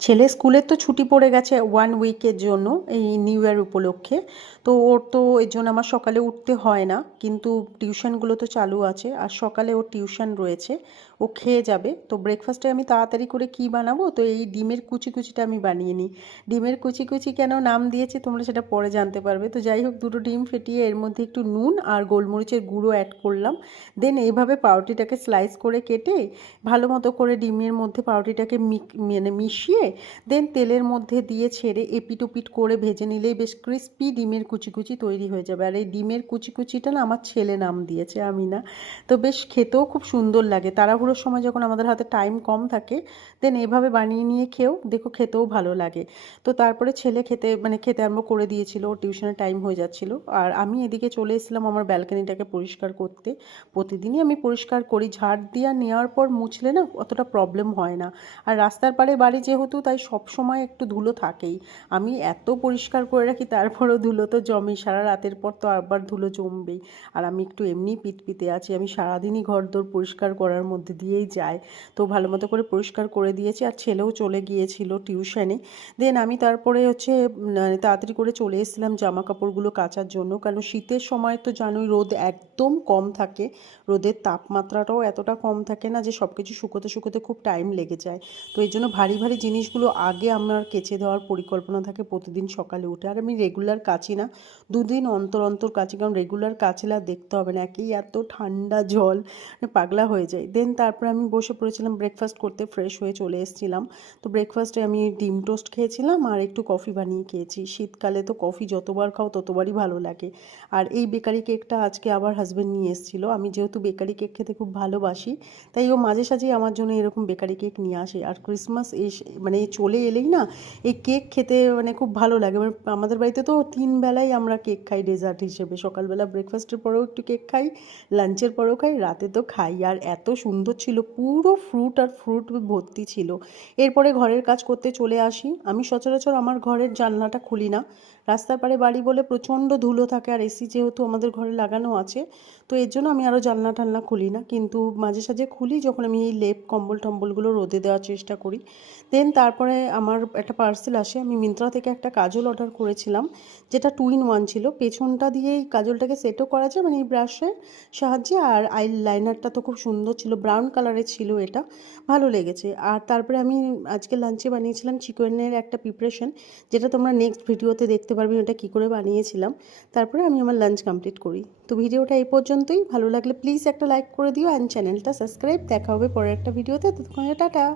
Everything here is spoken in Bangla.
ছেলে স্কুলের তো ছুটি পড়ে গেছে 1 উইকের জন্য এই নিউ ইয়ার উপলক্ষে। তো ওর তো এর জন্য আমার সকালে উঠতে হয় না, কিন্তু টিউশনগুলো তো চালু আছে আর সকালে ওর টিউশন রয়েছে। ও খেয়ে যাবে, তো ব্রেকফাস্টে আমি তাড়াতাড়ি করে কি বানাবো, তো এই ডিমের কুচি কুচিটা আমি বানিয়ে নিই। ডিমের কুচি কুচি কেন নাম দিয়েছি তোমরা সেটা পরে জানতে পারবে। তো যাই হোক, দুটো ডিম ফেটিয়ে এর মধ্যে একটু নুন আর গোলমরিচের গুঁড়ো অ্যাড করলাম। দেন এইভাবে পাউরুটিটাকে স্লাইস করে কেটে ভালো মতো করে ডিমের মধ্যে পাউরুটিটাকে মিশিয়ে দেন তেলের মধ্যে দিয়ে ছেড়ে এপিট ওপিট করে ভেজে নিলেই বেশ ক্রিস্পি ডিমের কুচি কুচি তৈরি হয়ে যাবে। আর এই ডিমের কুচি কুচিটা না আমার ছেলে নাম দিয়েছে, আমি না। তো বেশ খেতেও খুব সুন্দর লাগে। তাড়াহুড়োর সময় যখন আমাদের হাতে টাইম কম থাকে, দেন এভাবে বানিয়ে নিয়ে খেয়েও দেখো, খেতেও ভালো লাগে। তো তারপরে ছেলে খেতে আরম্ভ করে দিয়েছিল, টিউশনের টাইম হয়ে যাচ্ছিল। আর আমি এদিকে চলে এসেছিলাম আমার ব্যালকনিটাকে পরিষ্কার করতে। প্রতিদিনই আমি পরিষ্কার করি, ঝাড় দিয়ে নেওয়ার পর মুছলে না অতটা প্রবলেম হয় না। আর রাস্তার পাড়ে বাড়ি যেহেতু, তাই সব সময় একটু ধুলো থাকেই। আমি এত পরিষ্কার করে রাখি, তারপরেও ধুলো তো জমেই, সারা রাতের পর তো আবার ধুলো জমবেই। আর আমি একটু এমনিই পিতপিতে আছি, আমি সারাদিনই ঘরদোর পরিষ্কার করার মধ্যে দিয়েই যায়। তো ভালো মতো করে পরিষ্কার করে দিয়েছি, আর ছেলেও চলে গিয়েছিল টিউশনে। দেন আমি তারপরে তাড়াতাড়ি করে চলে এসেছিলাম জামা কাপড়গুলো কাচার জন্য, কারণ শীতের সময় তো জানোই রোদ একদম কম থাকে। রোদের তাপমাত্রাটাও এতটা কম থাকে না যে সব কিছু শুকোতে শুকোতে খুব টাইম লেগে যায়। তো এই জন্য ভারী ভারী জিনিসগুলো আগে আমার কেচে দেওয়ার পরিকল্পনা থাকে প্রতিদিন সকালে উঠে। আর আমি রেগুলার কাচি না, দুদিন অন্তর অন্তর কাচি, কারণ রেগুলার কাচলে আর দেখতে হবে না, একেই এত ঠান্ডা জল, পাগলা হয়ে যায়। দেন তারপরে আমি বসে পড়েছিলাম ব্রেকফাস্ট করতে, ফ্রেশ হয়ে চলে এসেছিলাম। তো ব্রেকফাস্টে আমি ডিম টোস্ট খেয়েছিলাম আর একটু কফি বানিয়ে খেয়েছি। শীতকালে তো কফি যতবার খাও ততবারই ভালো লাগে। আর এই বেকারি কেকটা আজকে আবার হাজব্যান্ড নিয়ে এসেছিলো। আমি যেহেতু বেকারি কেক খেতে খুব ভালোবাসি, তাই ও মাঝে সাঝেই আমার জন্য এরকম বেকারি কেক নিয়ে আসে। আর ক্রিসমাস চলে এলেই না এই কেক খেতে খুব ভালো লাগে। আমাদের বাড়িতে তো 3 বেলাই আমরা কেক খাই ডেজার্ট হিসেবে, সকালবেলা ব্রেকফাস্টের পরেও একটু কেক খাই, লাঞ্চের পরেও খাই, রাতে তো খাই। আর এত সুন্দর ছিল, পুরো ফ্রুট আর ফ্রুট ভর্তি ছিল। এরপরে ঘরের কাজ করতে চলে আসি। আমি সচরাচর আমার ঘরের জানলাটা খুলি না, রাস্তার পাড়ে বাড়ি বলে প্রচণ্ড ধুলো থাকে, আর এসি যেহেতু আমাদের ঘরে লাগানো আছে, তো এর জন্য আমি আরও জানলা টানলা খুলি না। কিন্তু মাঝে সাঝে খুলি যখন আমি এই লেপ কম্বল টম্বলগুলো রোদে দেওয়ার চেষ্টা করি। দেন তারপরে আমার একটা পার্সেল আসে। আমি মিন্ত্রা থেকে একটা কাজল অর্ডার করেছিলাম, যেটা 2 in 1 ছিল। পেছনটা দিয়েই কাজলটাকে সেটও করা যায়, এই ব্রাশের সাহায্যে। আর আই লাইনারটা তো খুব সুন্দর ছিল, ব্রাউন কালারের ছিল, এটা ভালো লেগেছে। আর তারপরে আমি আজকে লাঞ্চে বানিয়েছিলাম চিকেনের একটা প্রিপারেশন, যেটা তোমরা নেক্সট ভিডিওতে দেখতে পারবে ওটা কী করে বানিয়েছিলাম। তারপরে আমি আমার লাঞ্চ কমপ্লিট করি। তো ভিডিওটা এই পর্যন্তই। ভালো লাগলে প্লিজ একটা লাইক করে দিও অ্যান্ড চ্যানেলটা সাবস্ক্রাইব। দেখা হবে পরের একটা ভিডিওতে, ততক্ষণে টাটা।